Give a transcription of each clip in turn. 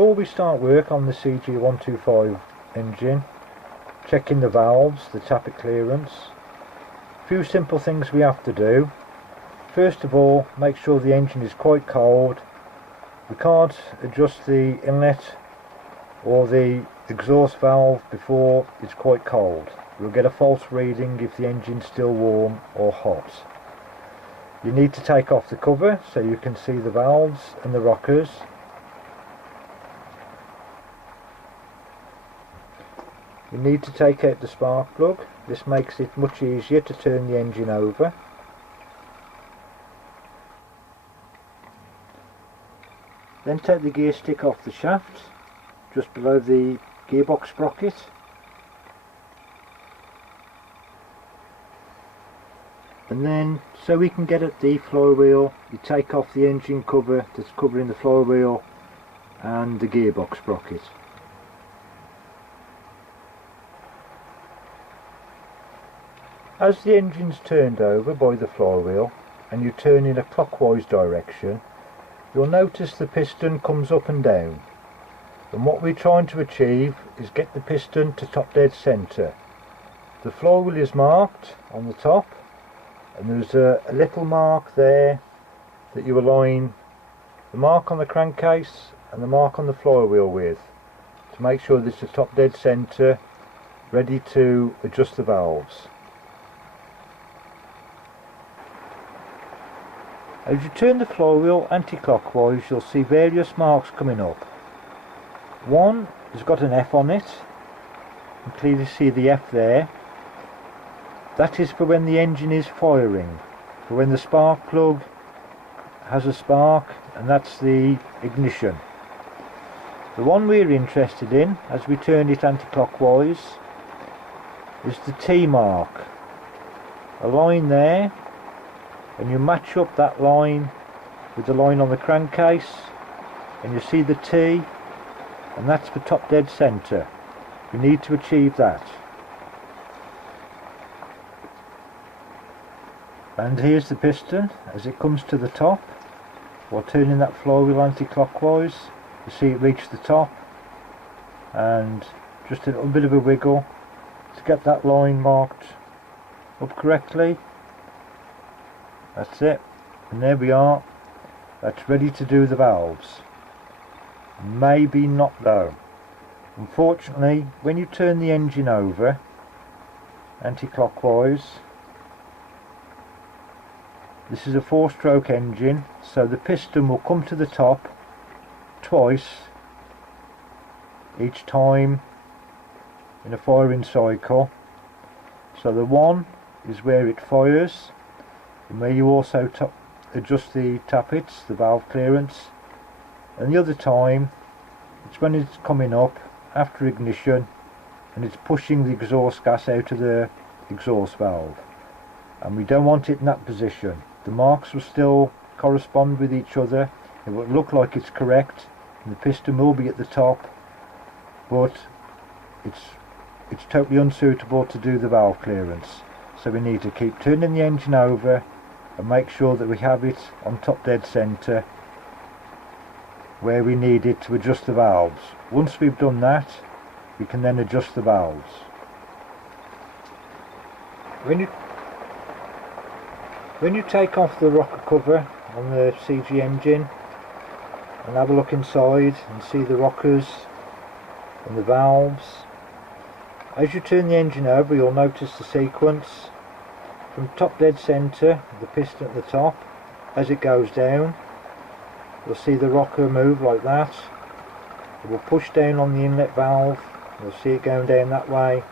Before we start work on the CG125 engine, checking the valves, the tappet clearance, a few simple things we have to do. First of all, make sure the engine is quite cold. We can't adjust the inlet or the exhaust valve before it's quite cold. We'll get a false reading if the engine's still warm or hot. You need to take off the cover so you can see the valves and the rockers. You need to take out the spark plug. This makes it much easier to turn the engine over. Then take the gear stick off the shaft, just below the gearbox sprocket. And then, so we can get at the flywheel, you take off the engine cover that's covering the flywheel and the gearbox sprocket. As the engine's turned over by the flywheel and you turn in a clockwise direction, you'll notice the piston comes up and down. And what we're trying to achieve is get the piston to top dead centre. The flywheel is marked on the top, and there's a little mark there that you align the mark on the crankcase and the mark on the flywheel with, to make sure that it's a top dead centre, ready to adjust the valves. As you turn the flywheel anti-clockwise, you'll see various marks coming up. One has got an F on it. You can clearly see the F there. That is for when the engine is firing, for when the spark plug has a spark, and that's the ignition. The one we're interested in, as we turn it anti-clockwise, is the T mark. A line there, and you match up that line with the line on the crankcase, and you see the T, and that's for top dead centre. We need to achieve that. And here's the piston as it comes to the top. While turning that flywheel anti-clockwise, you see it reach the top, and just a little bit of a wiggle to get that line marked up correctly. That's it, and there we are. That's ready to do the valves. Maybe not though. Unfortunately, when you turn the engine over anti-clockwise, this is a 4-stroke engine, so the piston will come to the top twice each time in a firing cycle. So the one is where it fires, and where you also adjust the tappets, the valve clearance, and the other time it's when it's coming up after ignition and it's pushing the exhaust gas out of the exhaust valve, and we don't want it in that position. The marks will still correspond with each other, it will look like it's correct, and the piston will be at the top, but it's totally unsuitable to do the valve clearance. So we need to keep turning the engine over and make sure that we have it on top dead centre where we need it to adjust the valves. Once we've done that, we can then adjust the valves. When you take off the rocker cover on the CG engine and have a look inside and see the rockers and the valves, as you turn the engine over, you'll notice the sequence from top dead centre, the piston at the top. As it goes down, you'll see the rocker move like that. It will push down on the inlet valve, you'll see it going down that way.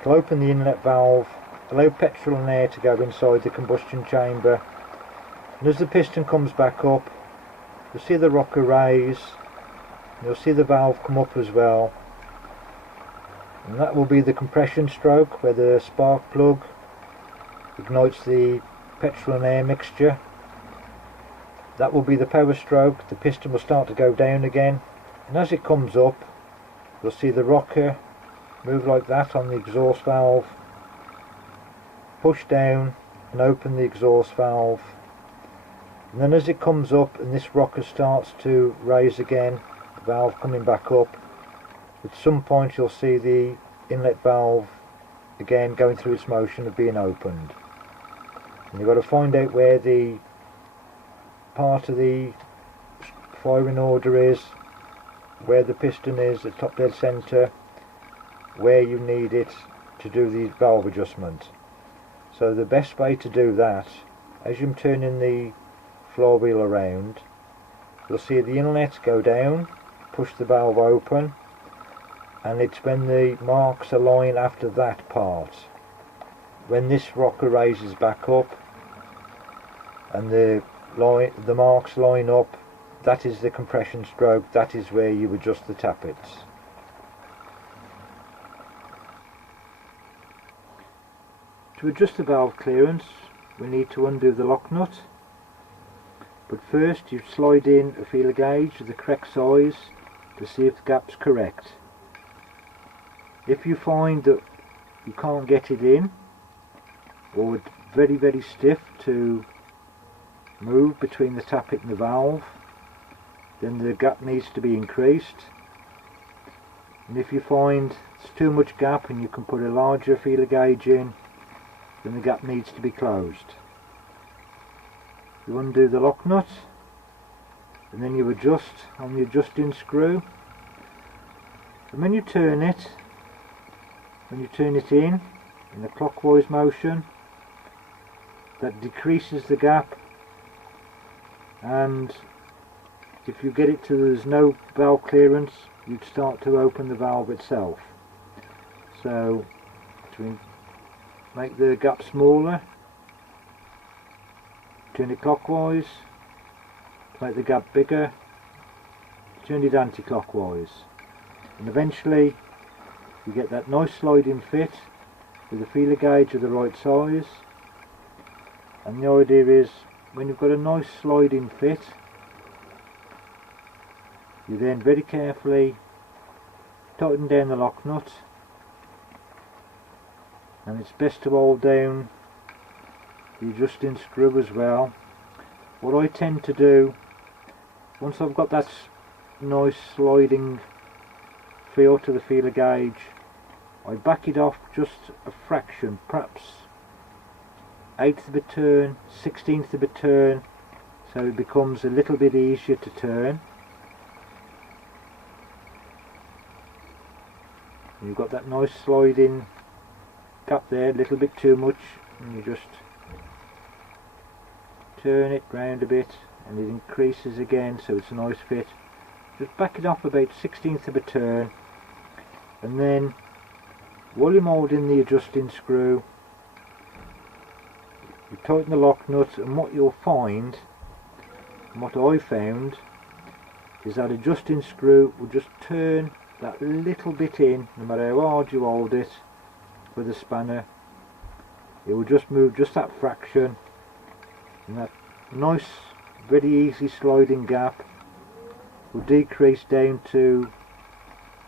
It'll open the inlet valve, allow petrol and air to go inside the combustion chamber, and as the piston comes back up, you'll see the rocker raise, and you'll see the valve come up as well, and that will be the compression stroke where the spark plug ignites the petrol and air mixture. That will be the power stroke. The piston will start to go down again, and as it comes up, you'll see the rocker move like that on the exhaust valve, push down and open the exhaust valve, and then as it comes up and this rocker starts to raise again, the valve coming back up. At some point you'll see the inlet valve again going through its motion of being opened. And you've got to find out where the part of the firing order is, where the piston is at top dead centre, where you need it to do the valve adjustment. So the best way to do that, as you're turning the flywheel around, you'll see the inlet go down, push the valve open, and it's when the marks align after that part. When this rocker raises back up and the marks line up, that is the compression stroke, that is where you adjust the tappets. To adjust the valve clearance, we need to undo the lock nut, but first you slide in a feeler gauge of the correct size to see if the gap's correct. If you find that you can't get it in, or it's very stiff to move between the tappet and the valve, then the gap needs to be increased. And if you find it's too much gap and you can put a larger feeler gauge in, then the gap needs to be closed. You undo the lock nut and then you adjust on the adjusting screw, and when you turn it in a clockwise motion, that decreases the gap, and if you get it to there's no valve clearance, you'd start to open the valve itself. So to make the gap smaller, turn it clockwise. To make the gap bigger, turn it anti-clockwise, and eventually you get that nice sliding fit with the feeler gauge of the right size. And the idea is, when you've got a nice sliding fit, you then very carefully tighten down the lock nut, and it's best to hold down the adjusting screw as well. What I tend to do, once I've got that nice sliding feel to the feeler gauge, I back it off just a fraction, perhaps 1/8 of a turn, 1/16 of a turn, so it becomes a little bit easier to turn. And you've got that nice sliding gap there, a little bit too much, and you just turn it round a bit and it increases again, so it's a nice fit. Just back it off about 1/16 of a turn, and then while you're moulding the adjusting screw, you tighten the lock nut, and what you'll find, and what I found, is that adjusting screw will just turn that little bit in, no matter how hard you hold it with a spanner. It will just move just that fraction, and that nice, very easy sliding gap will decrease down to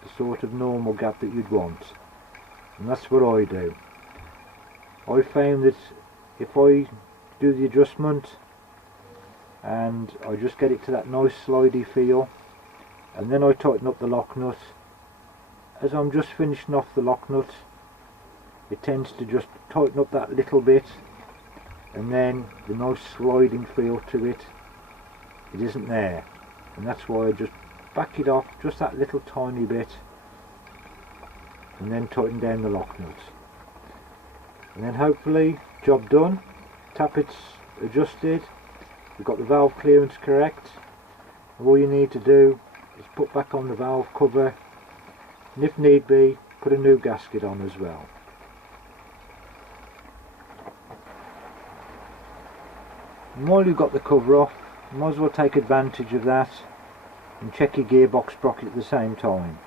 the sort of normal gap that you'd want. And that's what I do. I found that if I do the adjustment and I just get it to that nice slidey feel, and then I tighten up the lock nut, as I'm just finishing off the lock nut, it tends to just tighten up that little bit, and then the nice sliding feel to it isn't there. And that's why I just back it off just that little tiny bit, and then tighten down the lock nut, and then hopefully job done. Tappets adjusted, you've got the valve clearance correct, and all you need to do is put back on the valve cover, and if need be, put a new gasket on as well. And while you've got the cover off, you might as well take advantage of that and check your gearbox sprocket at the same time.